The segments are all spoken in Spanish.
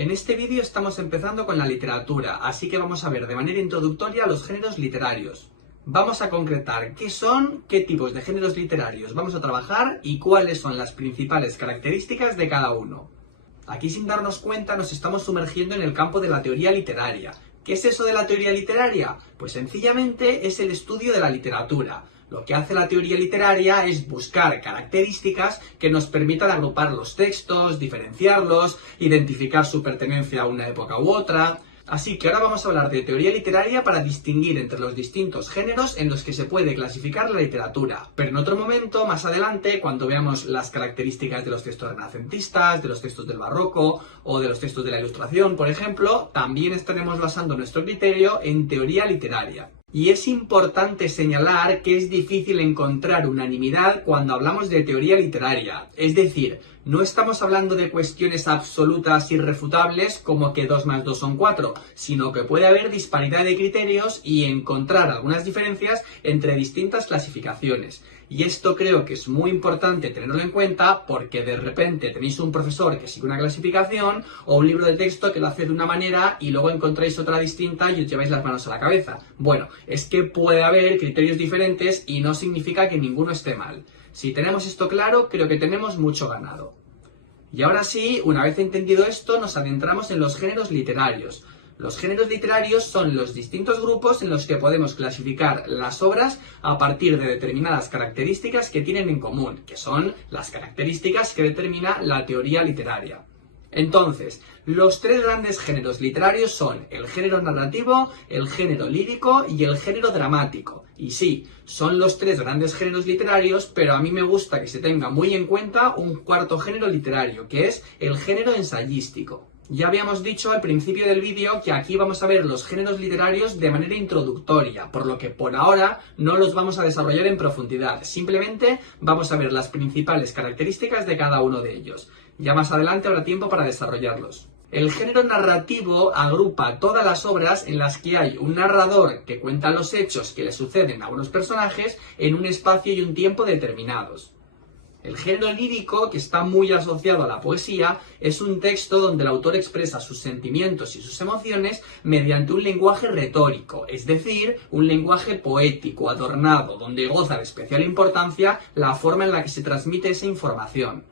En este vídeo estamos empezando con la literatura, así que vamos a ver de manera introductoria los géneros literarios. Vamos a concretar qué son, qué tipos de géneros literarios vamos a trabajar y cuáles son las principales características de cada uno. Aquí, sin darnos cuenta, nos estamos sumergiendo en el campo de la teoría literaria. ¿Qué es eso de la teoría literaria? Pues sencillamente es el estudio de la literatura. Lo que hace la teoría literaria es buscar características que nos permitan agrupar los textos, diferenciarlos, identificar su pertenencia a una época u otra. Así que ahora vamos a hablar de teoría literaria para distinguir entre los distintos géneros en los que se puede clasificar la literatura. Pero en otro momento, más adelante, cuando veamos las características de los textos renacentistas, de los textos del barroco o de los textos de la Ilustración, por ejemplo, también estaremos basando nuestro criterio en teoría literaria. Y es importante señalar que es difícil encontrar unanimidad cuando hablamos de teoría literaria. Es decir, no estamos hablando de cuestiones absolutas irrefutables como que 2 más 2 son 4, sino que puede haber disparidad de criterios y encontrar algunas diferencias entre distintas clasificaciones. Y esto creo que es muy importante tenerlo en cuenta porque de repente tenéis un profesor que sigue una clasificación o un libro de texto que lo hace de una manera y luego encontráis otra distinta y os lleváis las manos a la cabeza. Bueno, es que puede haber criterios diferentes y no significa que ninguno esté mal. Si tenemos esto claro, creo que tenemos mucho ganado. Y ahora sí, una vez entendido esto, nos adentramos en los géneros literarios. Los géneros literarios son los distintos grupos en los que podemos clasificar las obras a partir de determinadas características que tienen en común, que son las características que determina la teoría literaria. Entonces, los 3 grandes géneros literarios son el género narrativo, el género lírico y el género dramático. Y sí, son los 3 grandes géneros literarios, pero a mí me gusta que se tenga muy en cuenta un cuarto género literario, que es el género ensayístico. Ya habíamos dicho al principio del vídeo que aquí vamos a ver los géneros literarios de manera introductoria, por lo que por ahora no los vamos a desarrollar en profundidad, simplemente vamos a ver las principales características de cada uno de ellos. Ya más adelante habrá tiempo para desarrollarlos. El género narrativo agrupa todas las obras en las que hay un narrador que cuenta los hechos que le suceden a unos personajes en un espacio y un tiempo determinados. El género lírico, que está muy asociado a la poesía, es un texto donde el autor expresa sus sentimientos y sus emociones mediante un lenguaje retórico, es decir, un lenguaje poético, adornado, donde goza de especial importancia la forma en la que se transmite esa información.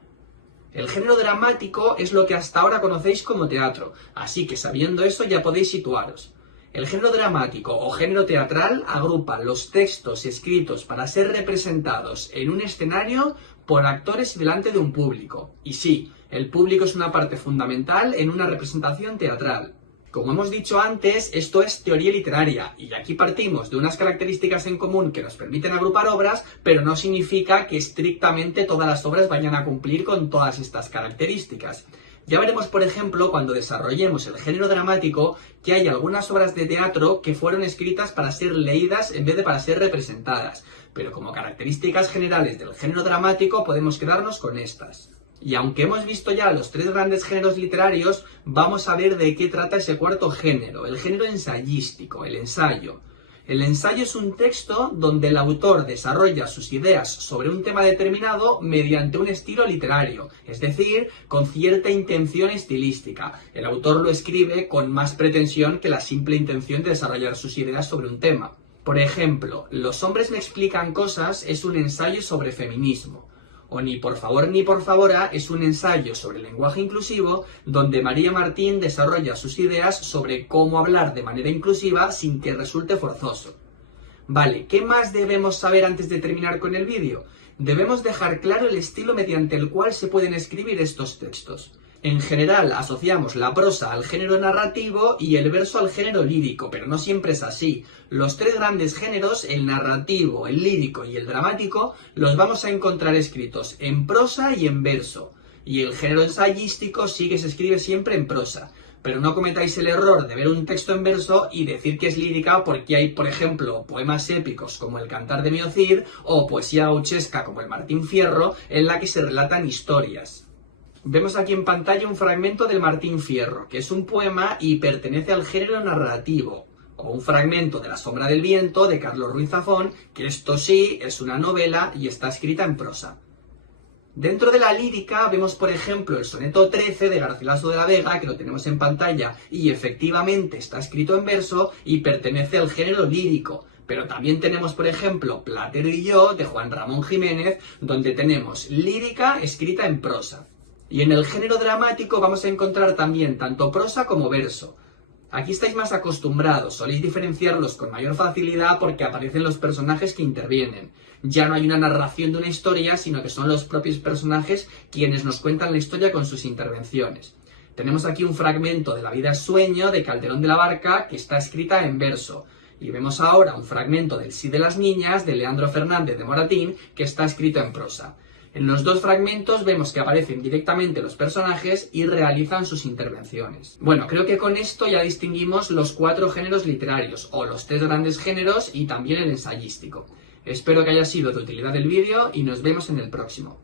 El género dramático es lo que hasta ahora conocéis como teatro, así que sabiendo eso ya podéis situaros. El género dramático o género teatral agrupa los textos escritos para ser representados en un escenario por actores y delante de un público. Y sí, el público es una parte fundamental en una representación teatral. Como hemos dicho antes, esto es teoría literaria, y aquí partimos de unas características en común que nos permiten agrupar obras, pero no significa que estrictamente todas las obras vayan a cumplir con todas estas características. Ya veremos, por ejemplo, cuando desarrollemos el género dramático, que hay algunas obras de teatro que fueron escritas para ser leídas en vez de para ser representadas. Pero como características generales del género dramático podemos quedarnos con estas. Y aunque hemos visto ya los 3 grandes géneros literarios, vamos a ver de qué trata ese cuarto género, el género ensayístico, el ensayo. El ensayo es un texto donde el autor desarrolla sus ideas sobre un tema determinado mediante un estilo literario, es decir, con cierta intención estilística. El autor lo escribe con más pretensión que la simple intención de desarrollar sus ideas sobre un tema. Por ejemplo, Los hombres me explican cosas es un ensayo sobre feminismo. O Ni por favor ni por favora es un ensayo sobre lenguaje inclusivo donde María Martín desarrolla sus ideas sobre cómo hablar de manera inclusiva sin que resulte forzoso. Vale, ¿qué más debemos saber antes de terminar con el vídeo? Debemos dejar claro el estilo mediante el cual se pueden escribir estos textos. En general asociamos la prosa al género narrativo y el verso al género lírico, pero no siempre es así. Los 3 grandes géneros, el narrativo, el lírico y el dramático, los vamos a encontrar escritos en prosa y en verso. Y el género ensayístico sí que se escribe siempre en prosa. Pero no cometáis el error de ver un texto en verso y decir que es lírica porque hay, por ejemplo, poemas épicos como el Cantar de Mio Cid o poesía gauchesca como el Martín Fierro en la que se relatan historias. Vemos aquí en pantalla un fragmento del Martín Fierro, que es un poema y pertenece al género narrativo, o un fragmento de La sombra del viento de Carlos Ruiz Zafón, que esto sí es una novela y está escrita en prosa. Dentro de la lírica vemos, por ejemplo, el soneto 13 de Garcilaso de la Vega, que lo tenemos en pantalla y efectivamente está escrito en verso y pertenece al género lírico. Pero también tenemos, por ejemplo, Platero y yo, de Juan Ramón Jiménez, donde tenemos lírica escrita en prosa. Y en el género dramático vamos a encontrar también tanto prosa como verso. Aquí estáis más acostumbrados, soléis diferenciarlos con mayor facilidad porque aparecen los personajes que intervienen. Ya no hay una narración de una historia, sino que son los propios personajes quienes nos cuentan la historia con sus intervenciones. Tenemos aquí un fragmento de La vida es sueño, de Calderón de la Barca, que está escrita en verso. Y vemos ahora un fragmento del Sí de las niñas, de Leandro Fernández de Moratín, que está escrito en prosa. En los dos fragmentos vemos que aparecen directamente los personajes y realizan sus intervenciones. Bueno, creo que con esto ya distinguimos los 4 géneros literarios, o los 3 grandes géneros y también el ensayístico. Espero que haya sido de utilidad el vídeo y nos vemos en el próximo.